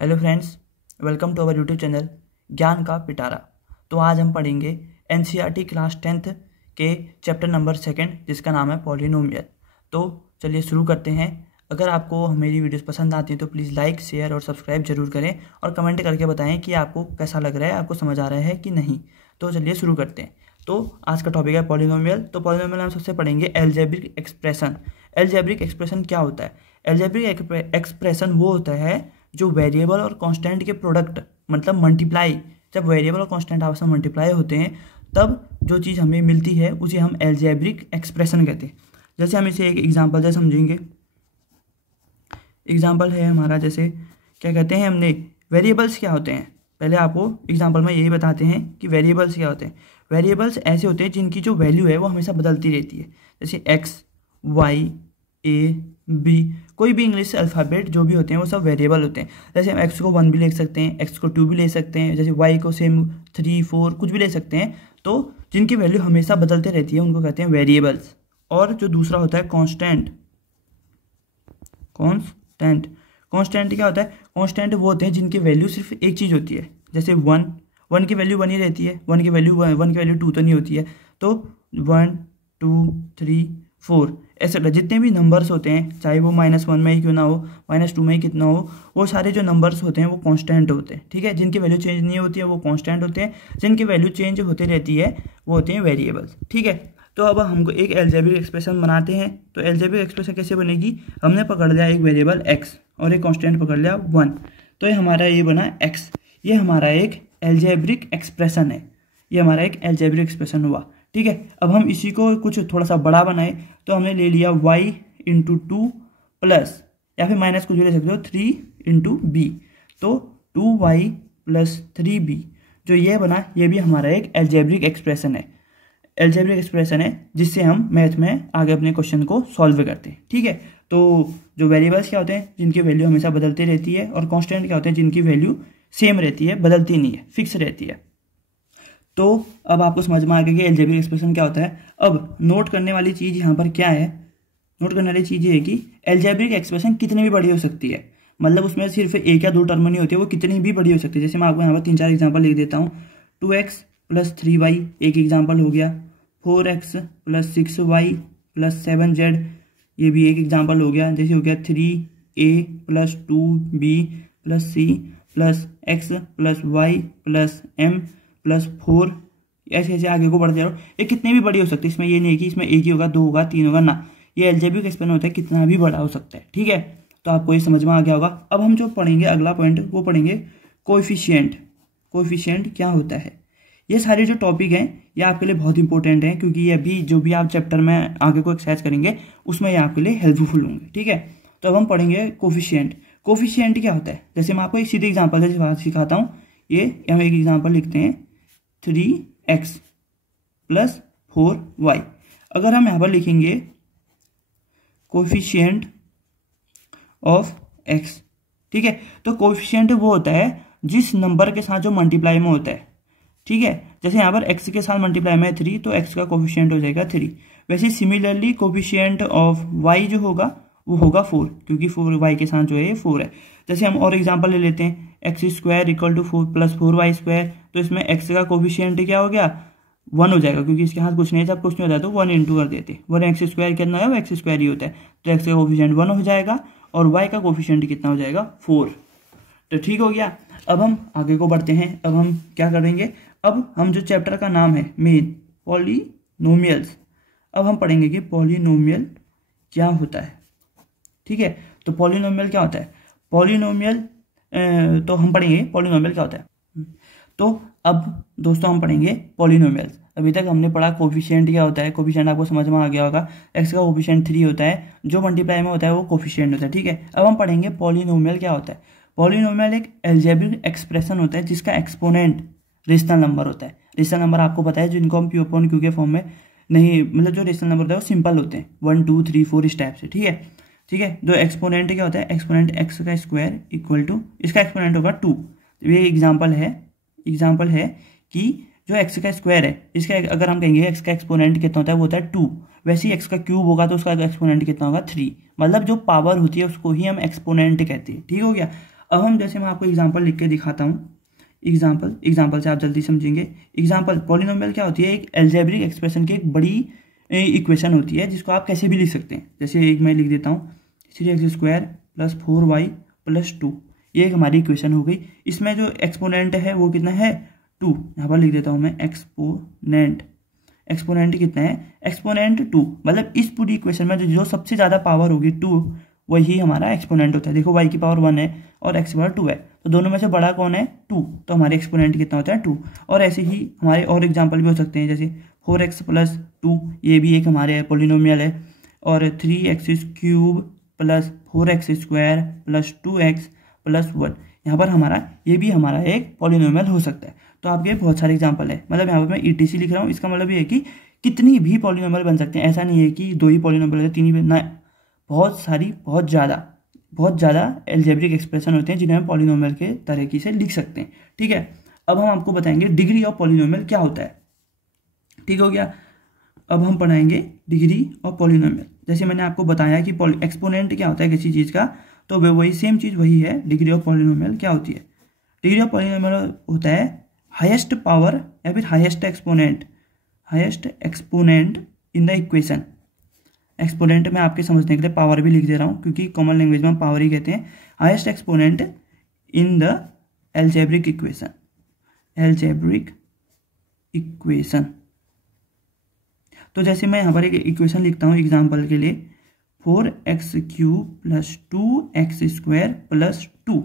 Hello friends, welcome to our YouTube channel Gyan Ka पिटारा। तो आज हम पढ़ेंगे एनसीईआरटी क्लास 10th के चैप्टर नंबर 2 जिसका नाम है पॉलिनोमियल। तो चलिए शुरू करते हैं। अगर आपको मेरी वीडियोस पसंद आती हैं तो प्लीज़ लाइक, शेयर और सब्सक्राइब जरूर करें और कमेंट करके बताएं कि आपको कैसा लग रहा है, आपको समझ आ रहा है कि नहीं। तो चलिए शुरू करते हैं। तो आज का टॉपिक है पॉलिनोमियल। तो पॉलिनोमियल हम सबसे पढ़ेंगे एल्जेब्रिक एक्सप्रेशन। एल्जेब्रिक एक्सप्रेशन क्या होता है? एल्जेब्रिक एक्सप्रेशन वो होता है जो वेरिएबल और कांस्टेंट के प्रोडक्ट मतलब मल्टीप्लाई, जब वेरिएबल और कांस्टेंट आपस में मल्टीप्लाई होते हैं तब जो चीज़ हमें मिलती है उसे हम एल्जेब्रिक एक्सप्रेशन कहते हैं। जैसे हम इसे एक एग्जांपल से समझेंगे। एग्जांपल है हमारा, जैसे क्या कहते हैं हमने, वेरिएबल्स क्या होते हैं। पहले आपको एग्जांपल में यही बताते हैं कि वेरिएबल्स क्या होते हैं। वेरिएबल्स ऐसे होते हैं जिनकी जो वैल्यू है वो हमेशा बदलती रहती है। जैसे एक्स, वाई, ए, बी, कोई भी इंग्लिश अल्फ़ाबेट जो भी होते हैं वो सब वेरिएबल होते हैं। जैसे हम एक्स को 1 भी ले सकते हैं, एक्स को 2 भी ले सकते हैं, जैसे वाई को सेम 3, 4 कुछ भी ले सकते हैं। तो जिनकी वैल्यू हमेशा बदलते रहती है उनको कहते हैं वेरिएबल्स। और जो दूसरा होता है कांस्टेंट। कांस्टेंट क्या होता है? कांस्टेंट वो होते हैं जिनकी वैल्यू सिर्फ एक चीज़ होती है। जैसे 1 की वैल्यू 1 ही रहती है, 1 की वैल्यू 2 तो नहीं होती है। तो 1, 2, 3, 4 ऐसे जितने भी नंबर्स होते हैं, चाहे वो -1 में ही क्यों ना हो, -2 में ही कितना हो, वो सारे जो नंबर्स होते हैं वो कांस्टेंट होते हैं। ठीक है, जिनकी वैल्यू चेंज नहीं होती है वो कांस्टेंट होते हैं, जिनकी वैल्यू चेंज होती रहती है वो होते हैं वेरिएबल्स। ठीक है, तो अब हमको एक एल्जेब्रिक एक्सप्रेशन बनाते हैं। तो एल्जेब्रिक एक्सप्रेशन कैसे बनेगी? हमने पकड़ लिया एक वेरिएबल x और एक कांस्टेंट पकड़ लिया 1, तो ये हमारा ये बना x। ये हमारा एक एल्जेब्रिक एक्सप्रेशन है, ये हमारा एक एल्जेब्रिक एक्सप्रेशन हुआ। ठीक है, अब हम इसी को कुछ थोड़ा सा बड़ा बनाए तो हमने ले लिया y इंटू 2 प्लस, या फिर माइनस कुछ भी ले सकते हो, 3 इंटू बी। तो 2y प्लस 3b जो ये बना, ये भी हमारा एक एल्जेब्रिक एक्सप्रेशन है। एल्जेब्रिक एक्सप्रेशन है जिससे हम मैथ में आगे अपने क्वेश्चन को सॉल्व करते हैं। ठीक है, तो जो वेरिएबल्स क्या होते हैं जिनकी वैल्यू हमेशा बदलती रहती है, और कांस्टेंट क्या होते हैं जिनकी वैल्यू सेम रहती है, बदलती नहीं है, फिक्स रहती है। तो अब आपको समझ में आ गया कि एल्जेब्रिक एक्सप्रेशन क्या होता है। अब नोट करने वाली चीज़ यहाँ पर क्या है? नोट करने वाली चीज़ ये है कि एल्जेब्रिक एक्सप्रेशन कितनी भी बड़ी हो सकती है, मतलब उसमें सिर्फ एक या दो टर्म नहीं होती है, वो कितनी भी बड़ी हो सकती है। जैसे मैं आपको यहाँ पर 3-4 एग्जाम्पल लिख देता हूँ। 2x प्लस 3y एक एग्जाम्पल हो गया, 4x plus 6y plus 7z ये भी एक एग्जाम्पल हो गया। जैसे हो गया 3a plus 2b plus c plus x plus y plus m plus 4, ऐसे ऐसे आगे को बढ़ते जाओ। ये कितनी भी बड़ी हो सकती है, इसमें ये नहीं कि इसमें एक ही होगा, 2 होगा, 3 होगा ना। ये एल्जेब्रिक एक्सप्रेशन होता है कितना भी बड़ा हो सकता है। ठीक है, तो आपको ये समझ में आ गया होगा। अब हम जो पढ़ेंगे अगला पॉइंट वो पढ़ेंगे कोएफिशिएंट। कोएफिशिएंट क्या होता है? ये सारे जो टॉपिक हैं ये आपके लिए बहुत इंपॉर्टेंट हैं, क्योंकि ये अभी जो भी आप चैप्टर में आगे को एक्सरसाइज करेंगे उसमें ये आपके लिए हेल्पफुल होंगे। ठीक है, तो अब हम पढ़ेंगे कोएफिशिएंट। कोएफिशिएंट क्या होता है? जैसे मैं आपको एक सीधे एग्जाम्पल से सिखाता हूँ। ये हम एक एग्जाम्पल लिखते हैं 3x प्लस 4y। अगर हम यहाँ पर लिखेंगे कोएफिशिएंट ऑफ x, ठीक है, तो कोएफिशिएंट वो होता है जिस नंबर के साथ जो मल्टीप्लाई में होता है। ठीक है, जैसे यहाँ पर x के साथ मल्टीप्लाई में 3 तो x का कोएफिशिएंट हो जाएगा 3। वैसे सिमिलरली कोएफिशिएंट ऑफ y जो होगा वो होगा 4, क्योंकि 4y के साथ जो है ये 4 है। जैसे हम और एग्जांपल ले लेते हैं, x² equal to 4 plus 4y², तो इसमें x का कोएफिशिएंट क्या हो गया? 1 हो जाएगा, क्योंकि इसके हाथ कुछ नहीं है, जब कुछ नहीं होता है तो 1 इंटू कर देते। 1x² कितना है? वो x² ही होता है, तो x का कोएफिशिएंट 1 हो जाएगा और y का कोएफिशिएंट कितना हो जाएगा? 4। तो ठीक हो गया। अब हम आगे को बढ़ते हैं। अब हम क्या करेंगे? अब हम जो चैप्टर का नाम है मेन पॉलिनोमियल्स, अब हम पढ़ेंगे कि पॉलिनोमियल क्या होता है। ठीक है, तो पॉलिनोमियल क्या होता है? पॉलिनोमियल तो हम पढ़ेंगे पॉलिनोमियल क्या होता है। तो अब दोस्तों हम पढ़ेंगे पॉलिनोमियल्स। अभी तक हमने पढ़ा कोएफिशिएंट क्या होता है। कोएफिशिएंट आपको समझ में आ गया होगा, x का कोएफिशिएंट 3 होता है, जो मल्टीप्लाई में होता है वो कोएफिशिएंट होता है। ठीक है, अब हम पढ़ेंगे पॉलिनोमियल क्या होता है। पॉलिनोमियल एक एल्जेब्रिक एक्सप्रेशन होता है जिसका एक्सपोनेंट रेशनल नंबर होता है। रेशनल नंबर आपको पता है जिनको हम P अपॉन Q के फॉर्म में नहीं, मतलब जो रेशनल नंबर होता है वो सिंपल होते हैं, 1, 2, 3, 4 इस टाइप से। ठीक है, ठीक है, जो एक्सपोनेंट क्या होता है? एक्सपोनेंट x का स्क्वायर इक्वल टू, इसका एक्सपोनेंट होगा 2। ये एग्जांपल है कि जो x का स्क्वायर है, इसका अगर हम कहेंगे x का एक्सपोनेंट कितना होता है वो होता है 2, वैसे ही x का क्यूब होगा तो उसका एक्सपोनेंट कितना होगा? 3। मतलब जो पावर होती है उसको ही हम एक्सपोनेंट कहते हैं। ठीक हो गया। अब हम जैसे मैं आपको एग्जांपल लिख के दिखाता हूँ, एग्जांपल से आप जल्दी समझेंगे। एग्जांपल, पॉलिनोमियल क्या होती है? एक अलजेब्रिक एक्सप्रेशन की एक बड़ी इक्वेशन होती है जिसको आप कैसे भी लिख सकते हैं। जैसे एक मैं लिख देता हूँ 3x² + 4y + 2, ये एक हमारी इक्वेशन हो गई। इसमें जो एक्सपोनेंट है वो कितना है? 2। यहाँ पर लिख देता हूँ मैं एक्सपोनेंट कितना है? एक्सपोनेंट 2। मतलब इस पूरी इक्वेशन में जो सबसे ज़्यादा पावर होगी 2, वही हमारा एक्सपोनेंट होता है। देखो y की पावर 1 है और x की पावर 2 है, तो दोनों में से बड़ा कौन है? 2, तो हमारे एक्सपोनेंट कितना होता है? 2। और ऐसे ही हमारे और एग्जांपल भी हो सकते हैं, जैसे 4x + 2, ये भी एक हमारे पॉलिनोमियल है। और 3x³ + 4x² + 2x + 1, यहाँ पर हमारा ये भी हमारा एक पॉलिनोमियल हो सकता है। तो आपके बहुत सारे एग्जांपल है। मतलब यहाँ पर मैं ETC लिख रहा हूँ, इसका मतलब ये है कि कितनी भी पॉलिनोमियल बन सकते हैं। ऐसा नहीं है कि 2 ही पॉलिनोमियल है, 3 ही ना, बहुत सारी, बहुत ज़्यादा अलजेब्रिक एक्सप्रेशन होते हैं जिन्हें हम पॉलिनोमियल के तरीके से लिख सकते हैं। ठीक है, अब हम आपको बताएंगे डिग्री ऑफ पॉलिनोमियल क्या होता है। ठीक हो गया। अब हम पढ़ाएंगे डिग्री ऑफ पॉलिनोमियल। जैसे मैंने आपको बताया कि एक्सपोनेंट क्या होता है किसी चीज़ का, तो वही सेम चीज़ वही है। डिग्री ऑफ पॉलिनोमियल क्या होती है? डिग्री ऑफ पॉलिनोमियल होता है हाईएस्ट पावर या फिर highest exponent in the equation. Exponent में आपके समझने के लिए पावर भी लिख दे रहा हूँ, क्योंकि कॉमन लैंग्वेज में हम पावर ही कहते हैं। Highest exponent in the algebraic equation. तो जैसे मैं यहाँ पर एक इक्वेशन लिखता हूँ एग्जांपल के लिए, 4x³ + 2x² + 2।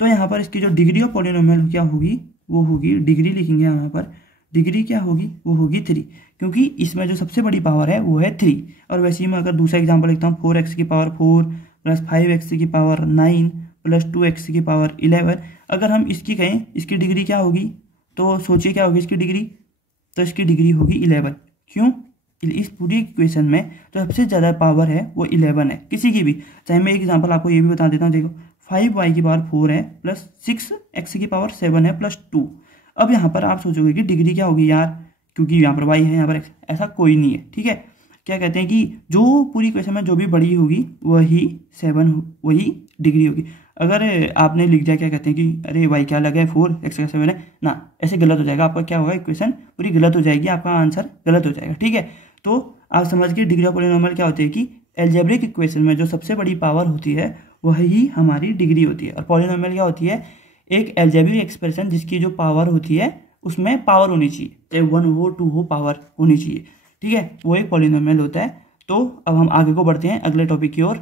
तो यहाँ पर इसकी जो डिग्री ऑफ पॉलिनोमियल क्या होगी? वो होगी, डिग्री लिखेंगे यहाँ पर, डिग्री क्या होगी? वो होगी 3, क्योंकि इसमें जो सबसे बड़ी पावर है वो है 3। और वैसे ही मैं अगर दूसरा एग्जांपल लिखता हूँ, 4x की पावर 4 + 5x की पावर 9 + 2x की पावर 11, अगर हम इसकी कहें, इसकी डिग्री क्या होगी? तो सोचिए क्या होगी इसकी डिग्री? तो इसकी डिग्री होगी 11। क्यों? इस पूरी इक्वेशन में जो सबसे ज़्यादा पावर है वो 11 है, किसी की भी। चाहे मैं एक एग्जांपल आपको ये भी बता देता हूँ, देखो 5y की पावर 4 है + 6x की पावर 7 है + 2। अब यहाँ पर आप सोचोगे कि डिग्री क्या होगी यार, क्योंकि यहाँ पर y है, यहाँ पर x, ऐसा कोई नहीं है। ठीक है, क्या कहते हैं कि जो पूरी इक्वेशन में जो भी बड़ी होगी वही डिग्री होगी। अगर आपने लिख दिया क्या कहते हैं कि अरे y क्या लगा है 4, x का 7 है ना, ऐसे गलत हो जाएगा। आपका क्या होगा? इक्वेशन पूरी गलत हो जाएगी, आपका आंसर गलत हो जाएगा। ठीक है, तो आप समझ के डिग्री ऑफ पॉलिनोमियल क्या होती है कि अलजेब्रिक इक्वेशन में जो सबसे बड़ी पावर होती है वही हमारी डिग्री होती है। और पॉलिनोमियल क्या होती है? एक अलजेब्रिक एक्सप्रेशन जिसकी जो पावर होती है उसमें पावर होनी चाहिए, चाहे 1 हो 2 हो, पावर होनी चाहिए। ठीक है, वो एक पॉलिनोमियल होता है। तो अब हम आगे को बढ़ते हैं अगले टॉपिक की ओर।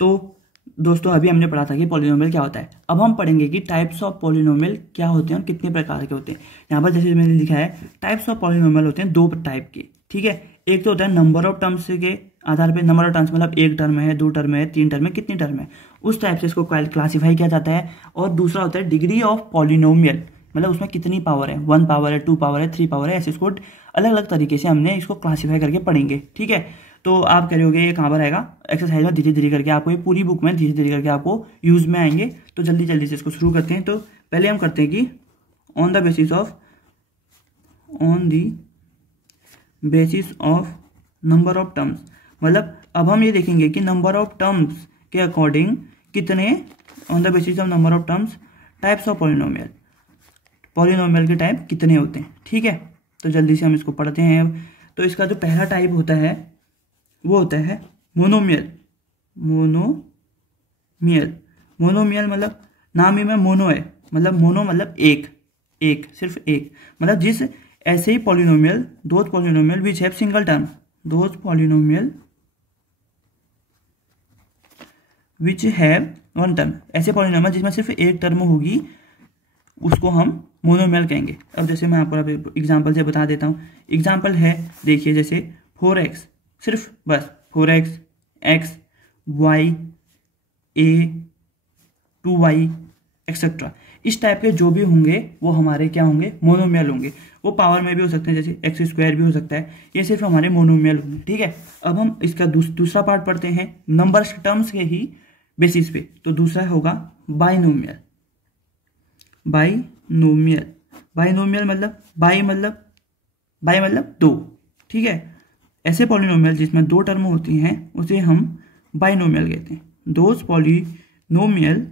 तो दोस्तों अभी हमने पढ़ा था कि पॉलिनोमियल क्या होता है। अब हम पढ़ेंगे कि टाइप्स ऑफ पॉलिनोमियल क्या होते हैं और कितने प्रकार के होते हैं। यहाँ पर जैसे मैंने लिखा है, टाइप्स ऑफ पॉलिनोमियल होते हैं 2 टाइप के। ठीक है, एक तो होता है नंबर ऑफ टर्म्स के आधार पे, नंबर ऑफ टर्म्स मतलब 1 टर्म है, 2 टर्म है, 3 टर्म है, कितनी टर्म है, उस टाइप से इसको क्लासीफाई किया जाता है। और दूसरा होता है डिग्री ऑफ पॉलिनोमियल, मतलब उसमें कितनी पावर है, 1 पावर है, 2 पावर है, 3 पावर है, ऐसे इसको अलग अलग तरीके से हमने इसको क्लासीफाई करके पढ़ेंगे। ठीक है, तो आप कह रहे होगे ये कहाँ पर आएगा? एक्सरसाइज में धीरे धीरे करके आपको, ये पूरी बुक में धीरे धीरे करके आपको यूज में आएंगे। तो जल्दी जल्दी से इसको शुरू करते हैं। तो पहले हम करते हैं कि on the basis of number of terms, मतलब अब हम ये देखेंगे कि नंबर ऑफ टर्म्स के अकॉर्डिंग कितने, on the basis of number of terms types of polynomial के टाइप कितने होते हैं। ठीक है, तो जल्दी से हम इसको पढ़ते हैं। अब तो इसका जो पहला टाइप होता है वो होता है मोनोमियल। मतलब नाम ही में मोनो है, मतलब मोनो मतलब एक, सिर्फ एक, मतलब जिस ऐसे ही polynomial, those polynomial which have single term, those polynomial which have 1 term, ऐसे पॉलिनोमियल जिसमें सिर्फ एक टर्म होगी उसको हम मोनोमियल कहेंगे। अब जैसे मैं आपको एग्जांपल से बता देता हूँ। एग्जांपल है, देखिए जैसे 4x, सिर्फ बस 4x, x, y, a, 2y etcetera, इस टाइप के जो भी होंगे वो हमारे क्या होंगे? मोनोमियल होंगे। वो पावर में भी हो सकते हैं, जैसे x² भी हो सकता है, ये सिर्फ हमारे मोनोमियल होंगे। ठीक है, अब हम इसका दूसरा पार्ट पढ़ते हैं नंबर टर्म्स के ही बेसिस पे। तो दूसरा होगा बाइनोमियल। मतलब बाई मतलब 2। ठीक है, ऐसे पॉलिनोमियल जिसमें 2 टर्म होती हैं उसे हम बाइनोमियल कहते हैं। Those polynomial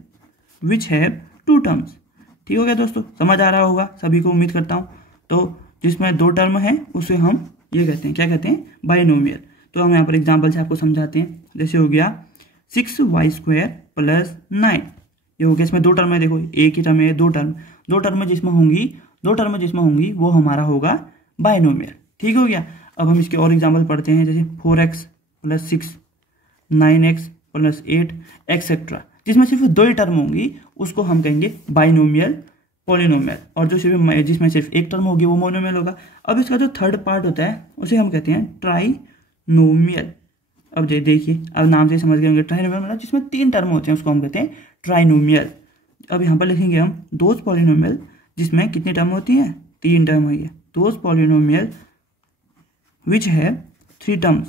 which have two terms. ठीक हो गया दोस्तों, समझ आ रहा होगा सभी को, उम्मीद करता हूँ। तो जिसमें दो टर्म है उसे हम ये कहते हैं, क्या कहते हैं, बाइनोमियल। तो हम यहाँ पर एग्जाम्पल से आपको समझाते हैं। जैसे हो गया 6y² + 9, ये हो गया, इसमें दो टर्म है, देखो एक ही टर्म है, दो टर्म जिसमें होंगी वो हमारा होगा बाइनोमियल। ठीक हो गया। अब हम इसके और एग्जाम्पल पढ़ते हैं, जैसे 4x + 6, 9x + 8 एक्सेट्रा, जिसमें सिर्फ दो ही टर्म होंगी उसको हम कहेंगे बाइनोमियल पॉलिनोमियल, और जो जिसमें सिर्फ एक टर्म होगी वो मोनोमियल होगा। अब इसका जो थर्ड पार्ट होता है उसे हम कहते हैं ट्राइनोमियल। अब देखिए, अब नाम से समझ गए होंगे, ट्राइनोमियल मतलब जिसमें तीन टर्म होते हैं उसको हम कहते हैं ट्राइनोमियल। अब यहाँ पर लिखेंगे हम दोज पॉलिनोमियल जिसमें कितनी टर्म होती हैं, तीन टर्म हुई है, those polynomial which have three terms,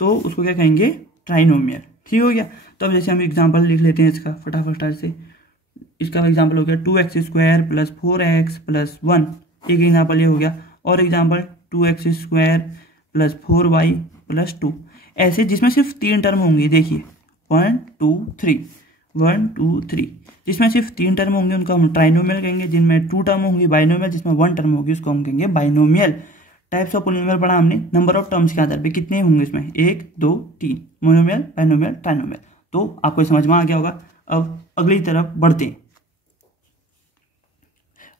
तो उसको क्या कहेंगे, ट्राइनोमियल। ठीक हो गया। तो अब जैसे हम एग्जांपल लिख लेते हैं इसका फटाफट से। इसका एग्जांपल हो गया 2x² + 4x + 1, एक एग्जांपल ये हो गया। और एग्जांपल 2x² + 4y + 2, ऐसे जिसमें सिर्फ तीन टर्म होंगी। देखिए 1 2 3, जिसमें सिर्फ तीन टर्म होंगे उनको हम ट्राइनोमियल कहेंगे, जिनमें टू टर्म होंगी बाइनोमियल, जिसमें वन टर्म होगी उसको हम कहेंगे बाइनोमियल। टाइप्स ऑफ पॉलिनोमियल पढ़ा हमने, नंबर ऑफ टर्म्स के आधार पे कितने होंगे इसमें, 1 2 3, मोनोमियल, बाइनोमियल, ट्राइनोमियल। तो आपको समझ में आ गया होगा। अब अगली तरफ बढ़ते हैं।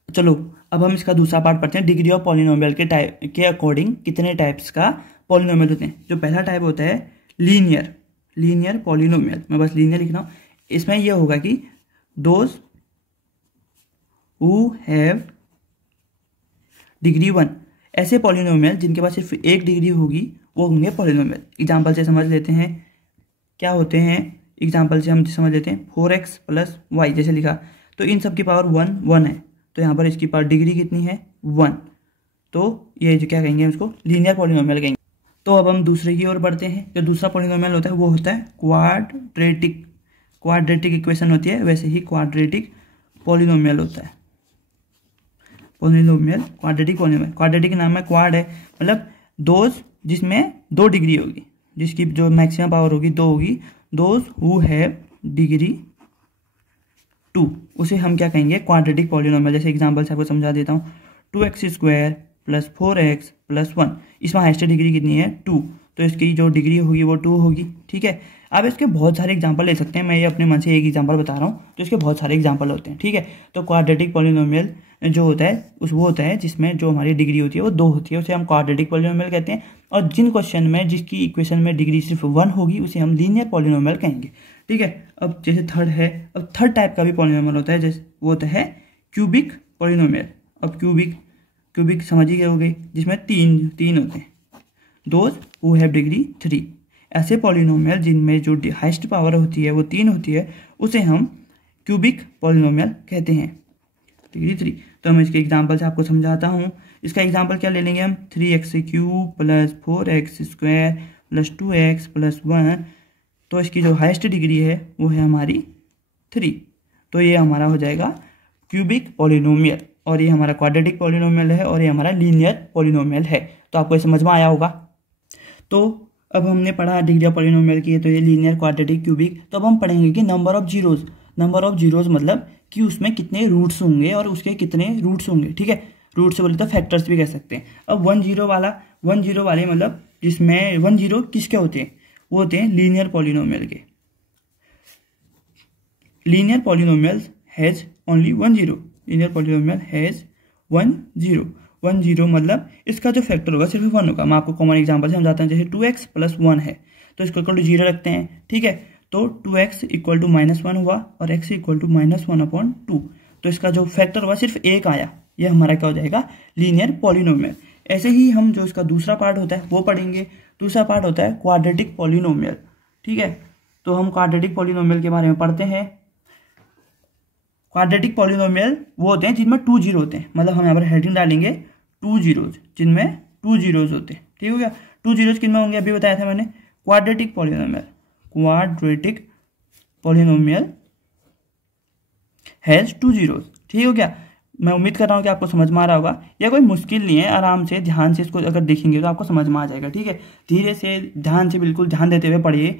चलो अब हम इसका दूसरा पार्ट पढ़ते हैं। डिग्री ऑफ पॉलिनोमियल के अकॉर्डिंग कितने टाइप्स का पॉलिनोमियल होते हैं। जो पहला टाइप होता है लीनियर पॉलिनोमियल, मैं बस लीनियर लिख रहा हूँ। इसमें यह होगा कि दोज हु हैव डिग्री 1, ऐसे पॉलिनोमियल जिनके पास सिर्फ एक डिग्री होगी वो होंगे पॉलिनोमियल। एग्जाम्पल से समझ लेते हैं क्या होते हैं। एग्जाम्पल से हम समझ लेते हैं 4x + y, जैसे लिखा, तो इन सब की पावर 1 है, तो यहाँ पर इसकी पावर डिग्री कितनी है, 1। तो ये जो क्या कहेंगे उसको लीनियर पॉलिनोमियल कहेंगे। तो अब हम दूसरे की ओर बढ़ते हैं। जो दूसरा पॉलिनोमियल होता है वो होता है क्वाड्रेटिक इक्वेशन होती है, वैसे ही क्वाड्रेटिक पॉलिनोमियल होता है। क्वाड्रेटिक नाम है, क्वाड है मतलब दोज जिसमें दो डिग्री होगी, जिसकी जो मैक्सिमम पावर होगी 2 होगी। दोज हु हैव डिग्री 2, उसे हम क्या कहेंगे, क्वाड्रेटिक पॉलिनोमियल। जैसे एग्जांपल से आपको समझा देता हूँ, 2x² + 4x + 1, इसमें हाईएस्ट डिग्री कितनी है, 2, तो इसकी जो डिग्री होगी वो 2 होगी। ठीक है। आप इसके बहुत सारे एग्जांपल ले सकते हैं, मैं ये अपने मन से एक एग्जांपल बता रहा हूँ, तो इसके बहुत सारे एग्जांपल होते हैं। ठीक है। तो क्वाड्रेटिक पॉलिनोमियल जो होता है वो होता है जिसमें जो हमारी डिग्री होती है वो 2 होती है, उसे हम क्वाड्रेटिक पॉलिनोमियल कहते हैं। और जिन क्वेश्चन में जिसकी इक्वेशन में डिग्री सिर्फ 1 होगी उसे हम लीनियर पॉलिनोमियल कहेंगे। ठीक है। अब जैसे थर्ड है, अब थर्ड टाइप का भी पॉलिनोमियल होता है, जैसे वो होता है क्यूबिक पॉलिनोमियल। अब क्यूबिक समझ ही गए होंगे, जिसमें तीन होते हैं, दोज हु हैव डिग्री 3। ऐसे पॉलिनोमियल जिनमें जो हाईएस्ट पावर होती है वो 3 होती है, उसे हम क्यूबिक पॉलिनोमियल कहते हैं, डिग्री 3। तो मैं इसके एग्जांपल से आपको समझाता हूँ। इसका एग्जांपल क्या ले लेंगे हम, 3x³ + 4x² + 2x + 1, तो इसकी जो हाईएस्ट डिग्री है वो है हमारी 3। तो ये हमारा हो जाएगा क्यूबिक पॉलिनोमियल, और ये हमारा क्वाड्रेटिक पॉलिनोमियल है, और ये हमारा लीनियर पॉलिनोमियल है। तो आपको समझ में आया होगा। तो अब हमने पढ़ा डिग्री ऑफ पॉलिनोमियल की, तो ये लीनियर, क्वाड्रेटिक, क्यूबिक। तो अब हम पढ़ेंगे कि नंबर ऑफ जीरोज मतलब कि उसमें कितने रूट्स होंगे और उसके कितने रूट्स होंगे। ठीक है। रूट से बोले तो फैक्टर्स भी कह सकते हैं। अब 1 0 वाले मतलब जिसमें 1 0 किसके होते हैं, वो होते हैं लीनियर पॉलिनोमियल के। Linear polynomial has only 1 0, linear polynomial has 1 0। 1 0 मतलब इसका जो फैक्टर होगा सिर्फ 1 होगा। मैं आपको कॉमन एग्जांपल से समझाता हूँ। जैसे 2x + 1 है, तो इसको इक्वल टू 0 रखते हैं। ठीक है। तो 2x = -1 हुआ और x = -1/2, तो इसका जो फैक्टर हुआ सिर्फ 1 आया, ये हमारा क्या हो जाएगा, लीनियर पॉलिनोमियल। ऐसे ही हम जो इसका दूसरा पार्ट होता है वो पढ़ेंगे। दूसरा पार्ट होता है क्वाड्रेटिक पॉलिनोमियल। ठीक है। तो हम क्वाड्रेटिक पॉलिनोमियल के बारे में पढ़ते हैं। क्वाड्रेटिक पॉलिनोमियल वो होते हैं जिनमें 2 0 होते हैं, मतलब हम यहाँ पर हेडिंग डालेंगे 2 0, जिनमें 2 0 होते हैं। ठीक हो गया। 2 0 किनमें होंगे, अभी बताया था मैंने, क्वाड्रेटिक पॉलिनोमियल हैज 2 0। ठीक हो गया। मैं उम्मीद कर रहा हूँ कि आपको समझ में आ रहा होगा। यह कोई मुश्किल नहीं है, आराम से ध्यान से इसको अगर देखेंगे तो आपको समझ में आ जाएगा। ठीक है। धीरे से ध्यान से बिल्कुल ध्यान देते हुए पढ़िए,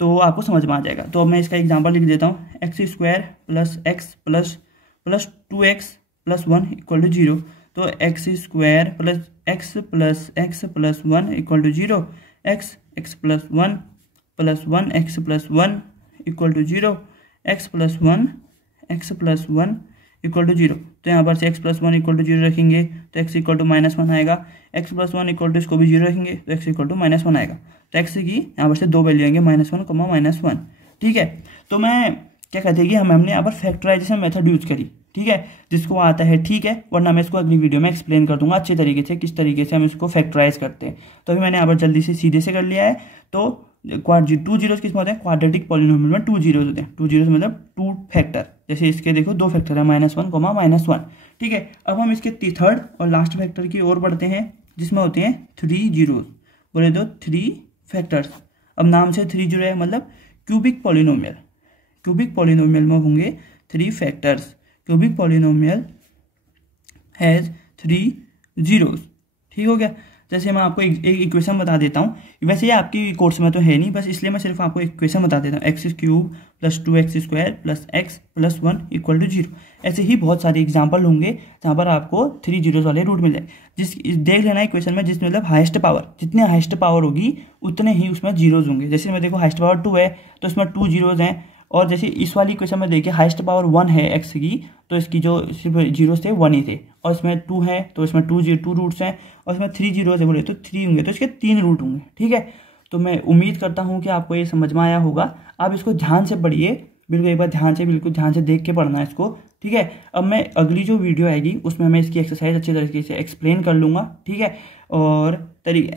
तो आपको समझ में आ जाएगा। तो अब मैं इसका एग्जांपल लिख देता हूँ, x square plus x plus 2x plus 1 equal to 0। तो x square plus x plus 1 equal to 0, x plus 1 plus 1 x plus 1 equal to 0, x plus 1 equal to 0। तो यहाँ पर से एक्स प्लस 1 इक्वल टू 0 रखेंगे तो x equal to -1 आएगा, x plus 1 equal to इसको भी 0 रखेंगे तो एक्स इक्वल टू -1 आएगा। तो एक्स की यहाँ पर से दो वैल्यू आएंगे, -1, -1। ठीक है, तो मैं क्या कहते हैं कि हमने यहाँ पर फैक्टराइजेशन मेथड यूज करी। ठीक है, जिसको आता है ठीक है, वरना मैं इसको अगली वीडियो में एक्सप्लेन कर दूंगा अच्छे तरीके से किस तरीके से हम इसको फैक्टराइज करते हैं। तो अभी मैंने यहाँ पर जल्दी से सीधे से कर लिया है। तो 2 जीरोस किस में होते हैं, क्वाड्रेटिक पॉलिनोमियल में 2 जीरोस होते हैं। 2 जीरोस मतलब 2 फैक्टर, जैसे इसके देखो 2 फैक्टर है, -1, -1। ठीक है, अब हम इसके थर्ड और लास्ट फैक्टर की ओर बढ़ते हैं, जिसमें होते हैं 3 जीरोस। बोले तो 3 फैक्टर्स। अब नाम से 3 जीरो है, मतलब क्यूबिक पॉलिनोमियल में होंगे 3 factors. Cubic polynomial has 3 zeros. ठीक हो गया। जैसे मैं आपको एक इक्वेशन बता देता हूँ, वैसे ये आपकी कोर्स में तो है नहीं, बस इसलिए मैं सिर्फ आपको इक्वेशन बता देता हूँ, x cube plus 2x square plus x plus 1 equal to 0। ऐसे ही बहुत सारे एग्जाम्पल होंगे जहाँ पर आपको 3 जीरोस वाले रूट मिल जाए। देख लेना इक्वेशन में, जिसमें मतलब हाईएस्ट पावर, जितने हाईएस्ट पावर होगी उतने ही उसमें जीरोस होंगे। जैसे मैं देखो हाईएस्ट पावर 2 है तो इसमें 2 जीरोस हैं, और जैसे इस वाली इक्वेशन में देखिए हाईएस्ट पावर 1 है एक्स की, तो इसकी जो सिर्फ जीरोस थे 1 ही थे, और इसमें 2 है तो इसमें 2 रूट्स हैं, और इसमें 3 जीरोस है बोले तो 3 होंगे, तो इसके 3 रूट होंगे। ठीक है, तो मैं उम्मीद करता हूँ कि आपको ये समझ में आया होगा। आप इसको ध्यान से पढ़िए, बिल्कुल एक बार बिल्कुल ध्यान से देख के पढ़ना है इसको। ठीक है, अब मैं अगली जो वीडियो आएगी उसमें मैं इसकी एक्सरसाइज अच्छे तरीके से एक्सप्लेन कर लूँगा। ठीक है, और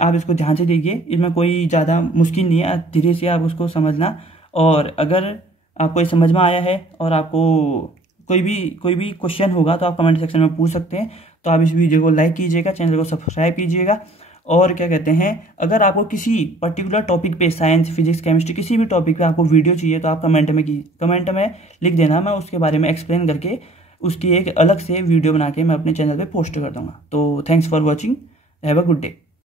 आप इसको ध्यान से देखिए, इसमें कोई ज़्यादा मुश्किल नहीं है, धीरे से आप उसको समझना। और अगर आपको ये समझ में आया है और आपको कोई भी क्वेश्चन होगा तो आप कमेंट सेक्शन में पूछ सकते हैं। तो आप इस वीडियो को लाइक कीजिएगा, चैनल को सब्सक्राइब कीजिएगा, और क्या कहते हैं, अगर आपको किसी पर्टिकुलर टॉपिक पे, साइंस, फिजिक्स, केमिस्ट्री, किसी भी टॉपिक पे आपको वीडियो चाहिए तो आप कमेंट में लिख देना, मैं उसके बारे में एक्सप्लेन करके उसकी एक अलग से वीडियो बना के मैं अपने चैनल पे पोस्ट कर दूंगा। तो thanks for watching, have a good day.